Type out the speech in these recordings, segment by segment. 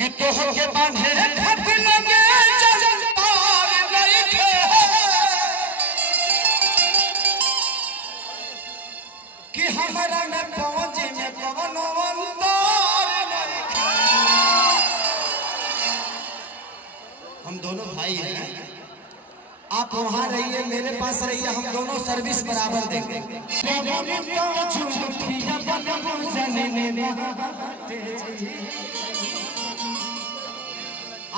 कि तो के बांधे खप लगे जलतार नहीं थे कि हमारा में पहुंचे में कवनो अंतर नहीं थे। हम दोनों भाई हैं, आप वहां रहिए मेरे पास रहिए, हम दोनों सर्विस बराबर देंगे।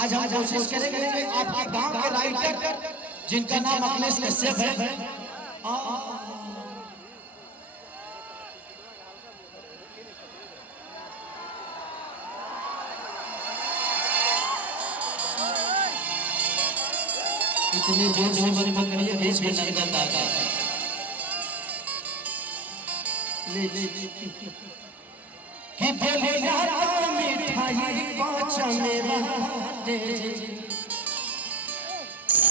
आज हम कोशिश करेंगे कि आपके गांव के राइटर जिनका नाम अखिलेश कश्यप है, इतने जोर से मत पकड़िए, बीच में नंदन दादा ले कि बोले जाता मिठाई पाँच मेवा दे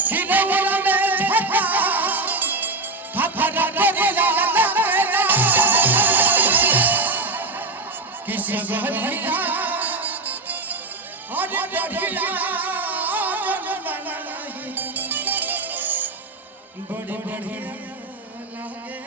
कि रवला में झका खपरा करे लाला मेला कि सगरिया और डढ़िया बड़ी बढ़िया लागे।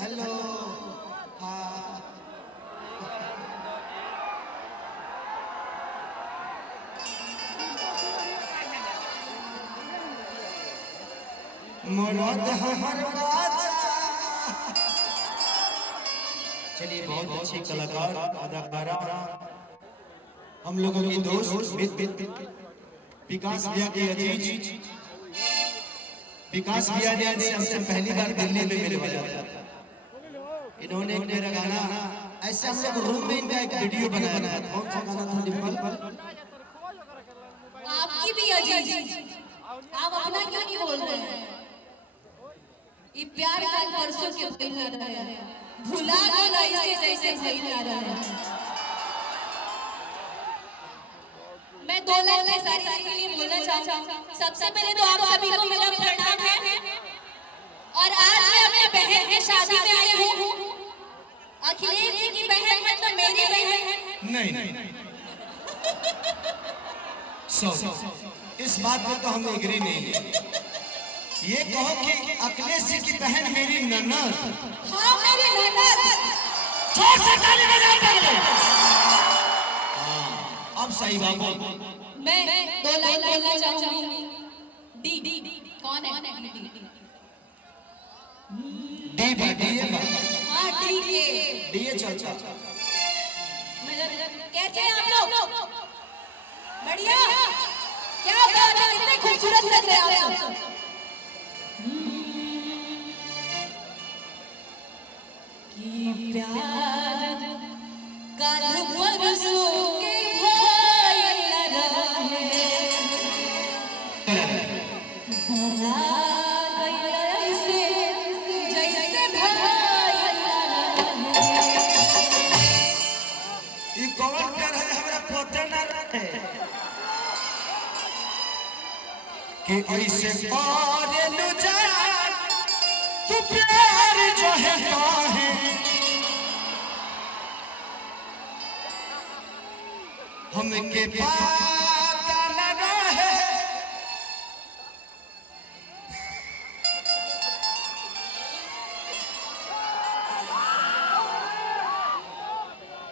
हेलो मुराद हमार बाचा। चलिए, बहुत अच्छे कलाकार अदाकारा हम लोगों की दोस्त विकास भैया के अजीज विकास भैया ने हमसे पहली बार दिल्ली में मिलवाया था। इन्होंने एक मेरा गाना ऐसे हम लोग रूम में इनका एक वीडियो बनाया था। कौन सा गाना था डिम्पल? आपकी भी अजीज, आप अपना क्यों नहीं बोल रहे हैं? ये प्यार कल परसों के दिन ना रहे, भुला दो ऐसे जैसे भइल ना रहे। मैं दो लाइन में सारी के लिए बोलना चाहूँगा। सबसे पहले तो आप सभी को मेरा प्रणाम है, और आज मैं अपने बहन की शादी में आई हूँ। अखिलेश जी की बहन मतलब मेरी बहन नहीं। इस बात पर तो हम एग्री नहीं है। ये कहो कि अखिलेश जी की बहन मेरी ननद। हाँ, मेरी ननद। जोर से ताली बजा पहले। अब सही बात। मैं दो लाइन बोलना चाहूंगी। डी कौन है? डी हाँ, डी चल। कैसे हैं आप लोग? बढ़िया। क्या बात है, कितने खूबसूरत लग रहे हैं आप सब। कि प्यार काल परसों के भइल रहे भुला गइल ऐसे जैसे भइल रहे। ई कौन प्यार है हमरा पता ना रहे कि ऐसे मारे लो जान तू प्यार जो है काहे हमके पता ना रहे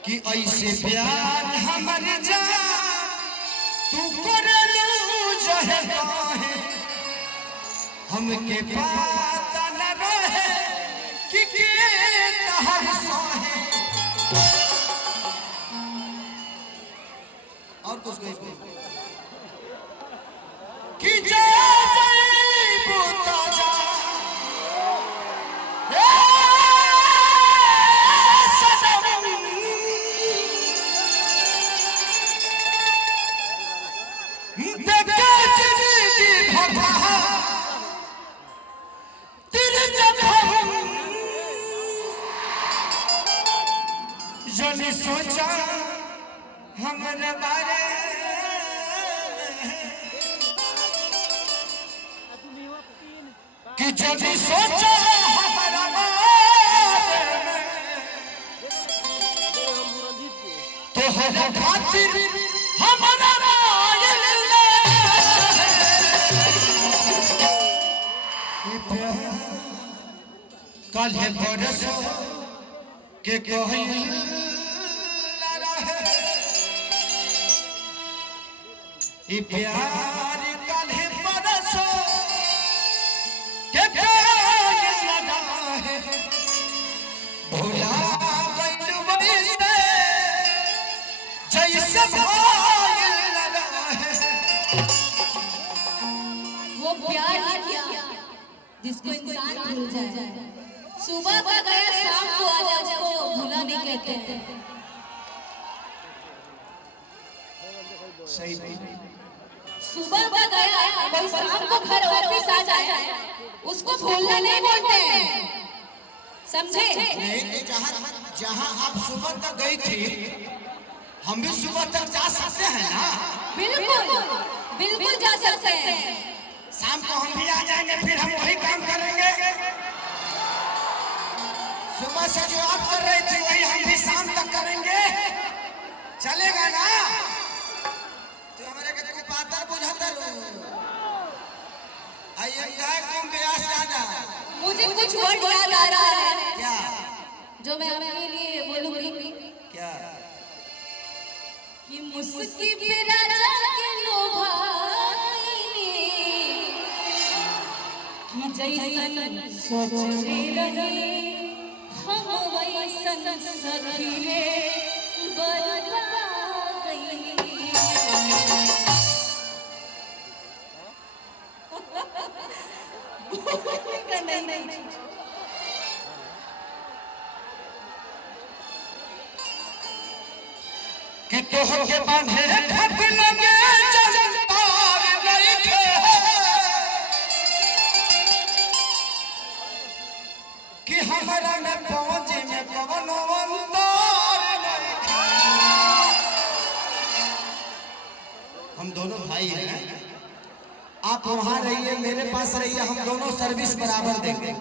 कि ऐसे प्यार हमारे जान तू करलू जो है काहे हमके पता न रहे कि तहर साहे और कुछ कोई कि जा जाइबू तो जा जने सोचा हमारे बारे कि जने सोचा हमारा बारे तो हर खातिर हमारा कल है परसों के कहल प्यार कल है परसों के कहल है भुला गइल वैसे जैसे भइल रहे। वो प्यार ही क्या जिसको इंसान भूल जाए, सुबह का गया शाम को आ जाए, उसको भूला नहीं कहते हैं। सही नहीं सुबह का गया कोई शाम को घर वापस आ जाए, उसको भूलना नहीं बोलते हैं, समझे? नहीं, जहाँ आप सुबह तक गई थी हम भी सुबह तक जा सकते हैं ना? बिल्कुल बिल्कुल जा सकते हैं। शाम को हम भी आ जाएंगे, फिर हम वही काम करेंगे। सुबह से जो आप कर रही थी वही हम भी शाम तक करेंगे, चलेगा ना? तो हमारे के को पातर बुझाता आइए गाय कम ब्यास ज्यादा। मुझे कुछ वर्ड याद आ रहा है क्या जो मैं आपके लिए बोलूंगी। क्या कि मुस्की पे राजा के लोभाईने कि जैसन सोचले रहे हम वैसन सखी रे बरपा गईली। नहीं कि तोह के बांधे खट लगे जलतार नहीं थे कि हमारा में पहुंचे में कवन अंतर नहीं थे। हम दोनों भाई हैं, आप वहां रहिए मेरे पास रहिए, हम दोनों सर्विस बराबर देंगे।